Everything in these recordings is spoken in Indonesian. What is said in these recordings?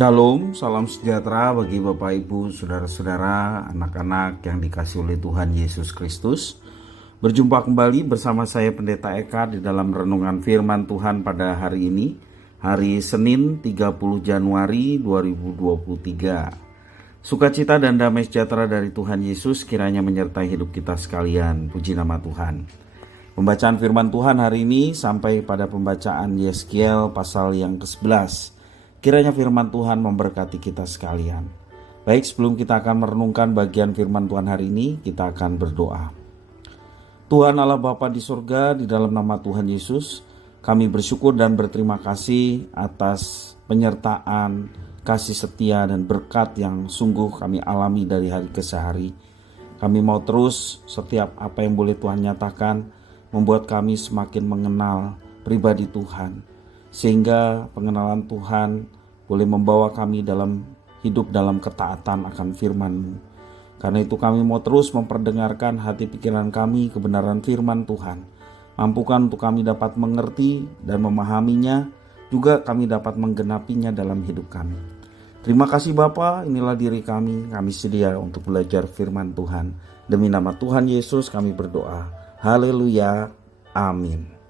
Shalom, salam sejahtera bagi Bapak Ibu, Saudara-saudara, anak-anak yang dikasihi oleh Tuhan Yesus Kristus. Berjumpa kembali bersama saya Pendeta Eka di dalam renungan firman Tuhan pada hari ini, hari Senin 30 Januari 2023. Sukacita dan damai sejahtera dari Tuhan Yesus kiranya menyertai hidup kita sekalian. Puji nama Tuhan. Pembacaan firman Tuhan hari ini sampai pada pembacaan Yeskiel pasal yang ke-11. Kiranya firman Tuhan memberkati kita sekalian. Baik, sebelum kita akan merenungkan bagian firman Tuhan hari ini, kita akan berdoa. Tuhan Allah Bapa di surga, di dalam nama Tuhan Yesus, kami bersyukur dan berterima kasih atas penyertaan, kasih setia dan berkat yang sungguh kami alami dari hari ke hari. Kami mau terus setiap apa yang boleh Tuhan nyatakan, membuat kami semakin mengenal pribadi Tuhan. Sehingga pengenalan Tuhan boleh membawa kami dalam hidup dalam ketaatan akan firman-Mu. Karena itu kami mau terus memperdengarkan hati pikiran kami kebenaran firman Tuhan. Mampukan untuk kami dapat mengerti dan memahaminya, juga kami dapat menggenapinya dalam hidup kami. Terima kasih Bapa, inilah diri kami sedia untuk belajar firman Tuhan. Demi nama Tuhan Yesus kami berdoa. Haleluya, amin.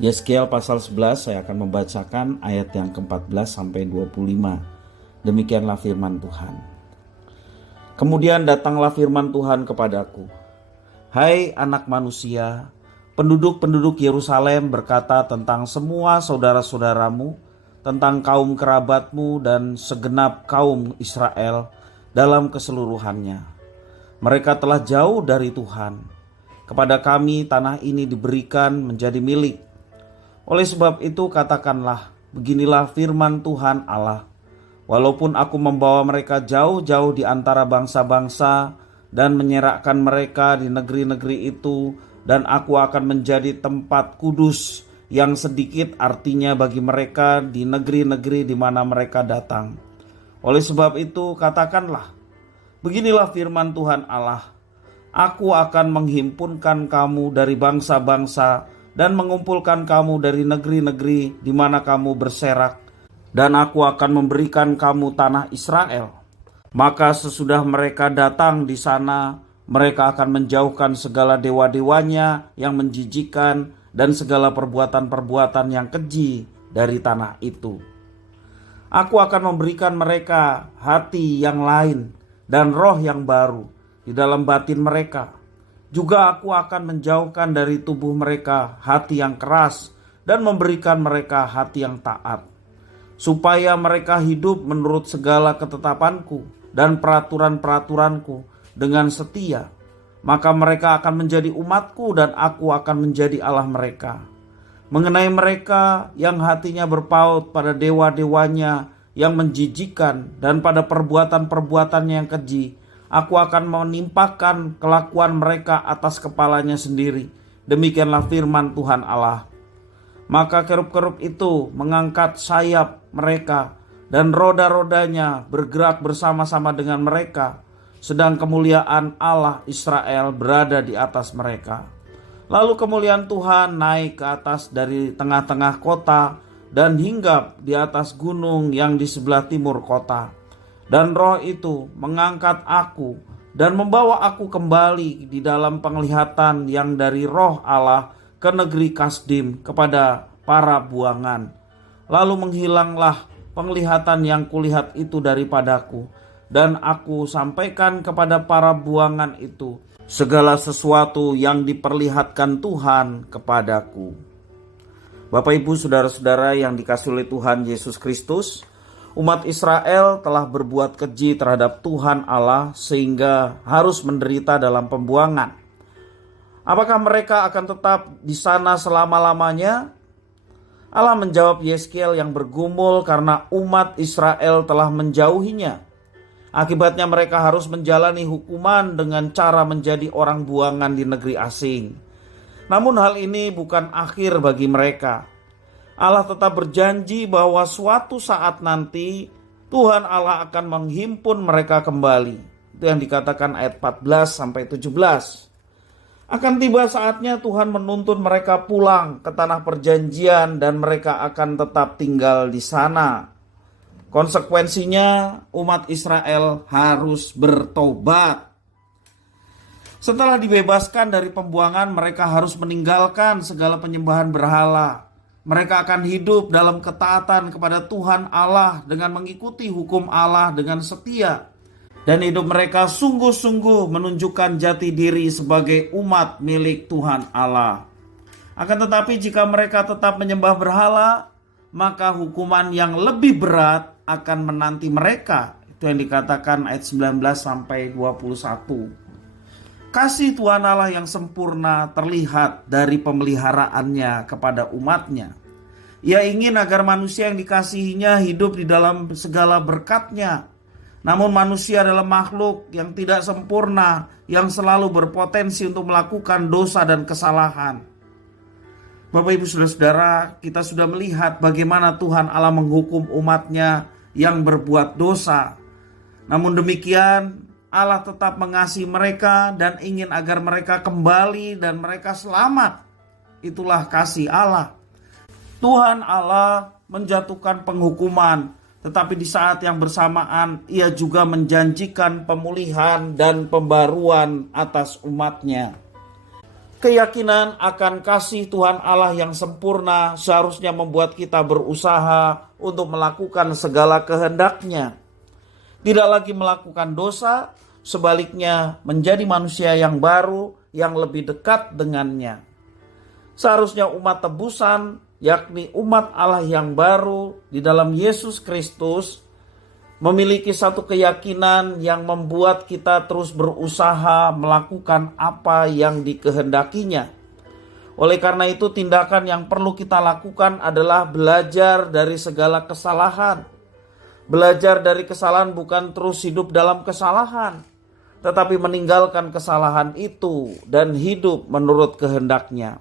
Yeskiel pasal 11 saya akan membacakan ayat yang ke-14 sampai 25. Demikianlah firman Tuhan. Kemudian datanglah firman Tuhan kepadaku. Hai anak manusia, penduduk-penduduk Yerusalem berkata tentang semua saudara-saudaramu, tentang kaum kerabatmu dan segenap kaum Israel dalam keseluruhannya. Mereka telah jauh dari Tuhan. Kepada kami tanah ini diberikan menjadi milik. Oleh sebab itu katakanlah, beginilah firman Tuhan Allah. Walaupun aku membawa mereka jauh-jauh di antara bangsa-bangsa dan menyerahkan mereka di negeri-negeri itu, dan aku akan menjadi tempat kudus yang sedikit artinya bagi mereka di negeri-negeri di mana mereka datang. Oleh sebab itu katakanlah, beginilah firman Tuhan Allah. Aku akan menghimpunkan kamu dari bangsa-bangsa dan mengumpulkan kamu dari negeri-negeri di mana kamu berserak, dan aku akan memberikan kamu tanah Israel. Maka sesudah mereka datang di sana, mereka akan menjauhkan segala dewa-dewanya yang menjijikkan dan segala perbuatan-perbuatan yang keji dari tanah itu. Aku akan memberikan mereka hati yang lain dan roh yang baru di dalam batin mereka. Juga aku akan menjauhkan dari tubuh mereka hati yang keras dan memberikan mereka hati yang taat, supaya mereka hidup menurut segala ketetapanku dan peraturan-peraturanku dengan setia. Maka mereka akan menjadi umatku dan aku akan menjadi Allah mereka. Mengenai mereka yang hatinya berpaut pada dewa-dewanya yang menjijikkan dan pada perbuatan-perbuatannya yang keji, aku akan menimpakan kelakuan mereka atas kepalanya sendiri. Demikianlah firman Tuhan Allah. Maka kerub-kerub itu mengangkat sayap mereka, dan roda-rodanya bergerak bersama-sama dengan mereka, sedang kemuliaan Allah Israel berada di atas mereka. Lalu kemuliaan Tuhan naik ke atas dari tengah-tengah kota dan hinggap di atas gunung yang di sebelah timur kota. Dan roh itu mengangkat aku dan membawa aku kembali di dalam penglihatan yang dari roh Allah ke negeri Kasdim kepada para buangan. Lalu menghilanglah penglihatan yang kulihat itu daripadaku, dan aku sampaikan kepada para buangan itu segala sesuatu yang diperlihatkan Tuhan kepadaku. Bapak Ibu saudara-saudara yang dikasihi oleh Tuhan Yesus Kristus, umat Israel telah berbuat keji terhadap Tuhan Allah sehingga harus menderita dalam pembuangan. Apakah mereka akan tetap di sana selama-lamanya? Allah menjawab Yeskiel yang bergumul karena umat Israel telah menjauhinya. Akibatnya mereka harus menjalani hukuman dengan cara menjadi orang buangan di negeri asing. Namun hal ini bukan akhir bagi mereka. Allah tetap berjanji bahwa suatu saat nanti Tuhan Allah akan menghimpun mereka kembali. Itu yang dikatakan ayat 14 sampai 17. Akan tiba saatnya Tuhan menuntun mereka pulang ke tanah perjanjian dan mereka akan tetap tinggal di sana. Konsekuensinya umat Israel harus bertobat. Setelah dibebaskan dari pembuangan, mereka harus meninggalkan segala penyembahan berhala. Mereka akan hidup dalam ketaatan kepada Tuhan Allah dengan mengikuti hukum Allah dengan setia. Dan hidup mereka sungguh-sungguh menunjukkan jati diri sebagai umat milik Tuhan Allah. Akan tetapi jika mereka tetap menyembah berhala, maka hukuman yang lebih berat akan menanti mereka. Itu yang dikatakan ayat 19 sampai 21. Kasih Tuhan Allah yang sempurna terlihat dari pemeliharaannya kepada umatnya. Ia ingin agar manusia yang dikasihinya hidup di dalam segala berkat-Nya. Namun manusia adalah makhluk yang tidak sempurna, yang selalu berpotensi untuk melakukan dosa dan kesalahan. Bapak Ibu Saudara-saudara, kita sudah melihat bagaimana Tuhan Allah menghukum umat-Nya yang berbuat dosa. Namun demikian, Allah tetap mengasihi mereka dan ingin agar mereka kembali dan mereka selamat. Itulah kasih Allah. Tuhan Allah menjatuhkan penghukuman, tetapi di saat yang bersamaan Ia juga menjanjikan pemulihan dan pembaruan atas umat-Nya. Keyakinan akan kasih Tuhan Allah yang sempurna seharusnya membuat kita berusaha untuk melakukan segala kehendak-Nya. Tidak lagi melakukan dosa, sebaliknya menjadi manusia yang baru yang lebih dekat dengannya. Seharusnya umat tebusan, yakni umat Allah yang baru di dalam Yesus Kristus, memiliki satu keyakinan yang membuat kita terus berusaha melakukan apa yang dikehendakinya. Oleh karena itu, tindakan yang perlu kita lakukan adalah belajar dari segala kesalahan. Belajar dari kesalahan bukan terus hidup dalam kesalahan, tetapi meninggalkan kesalahan itu dan hidup menurut kehendak-Nya.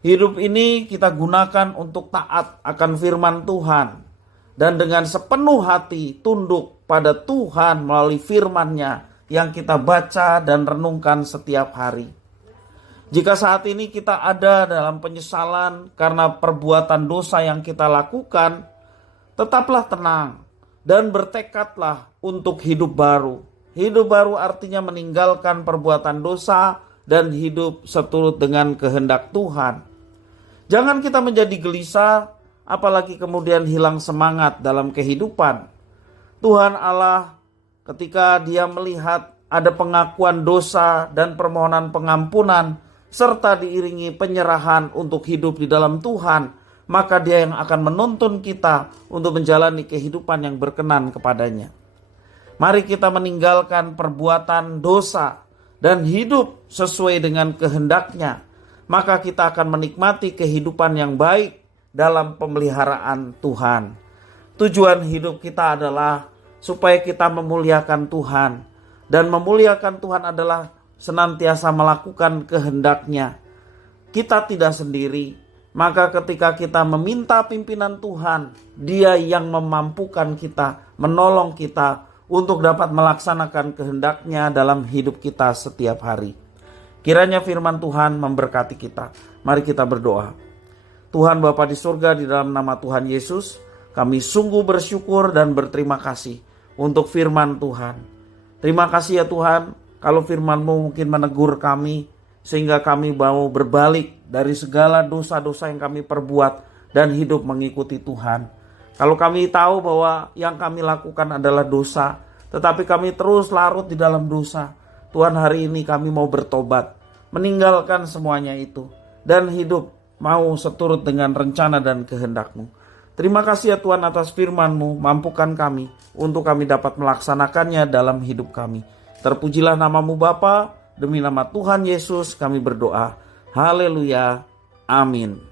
Hidup ini kita gunakan untuk taat akan firman Tuhan dan dengan sepenuh hati tunduk pada Tuhan melalui firman-Nya yang kita baca dan renungkan setiap hari. Jika saat ini kita ada dalam penyesalan karena perbuatan dosa yang kita lakukan, tetaplah tenang dan bertekadlah untuk hidup baru. Hidup baru artinya meninggalkan perbuatan dosa dan hidup seturut dengan kehendak Tuhan. Jangan kita menjadi gelisah, apalagi kemudian hilang semangat dalam kehidupan. Tuhan Allah ketika Dia melihat ada pengakuan dosa dan permohonan pengampunan, serta diiringi penyerahan untuk hidup di dalam Tuhan, maka Dia yang akan menuntun kita untuk menjalani kehidupan yang berkenan kepadanya. Mari kita meninggalkan perbuatan dosa dan hidup sesuai dengan kehendak-Nya. Maka kita akan menikmati kehidupan yang baik dalam pemeliharaan Tuhan. Tujuan hidup kita adalah supaya kita memuliakan Tuhan. Dan memuliakan Tuhan adalah senantiasa melakukan kehendak-Nya. Kita tidak sendiri. Maka ketika kita meminta pimpinan Tuhan, Dia yang memampukan kita, menolong kita untuk dapat melaksanakan kehendak-Nya dalam hidup kita setiap hari. Kiranya firman Tuhan memberkati kita. Mari kita berdoa. Tuhan Bapa di surga, di dalam nama Tuhan Yesus, kami sungguh bersyukur dan berterima kasih untuk firman Tuhan. Terima kasih ya Tuhan, kalau firman-Mu mungkin menegur kami, sehingga kami mau berbalik dari segala dosa-dosa yang kami perbuat dan hidup mengikuti Tuhan. Kalau kami tahu bahwa yang kami lakukan adalah dosa, tetapi kami terus larut di dalam dosa, Tuhan, hari ini kami mau bertobat, meninggalkan semuanya itu, dan hidup mau seturut dengan rencana dan kehendak-Mu. Terima kasih ya Tuhan atas firman-Mu, mampukan kami untuk kami dapat melaksanakannya dalam hidup kami. Terpujilah nama-Mu Bapa, demi nama Tuhan Yesus kami berdoa. Haleluya, amin.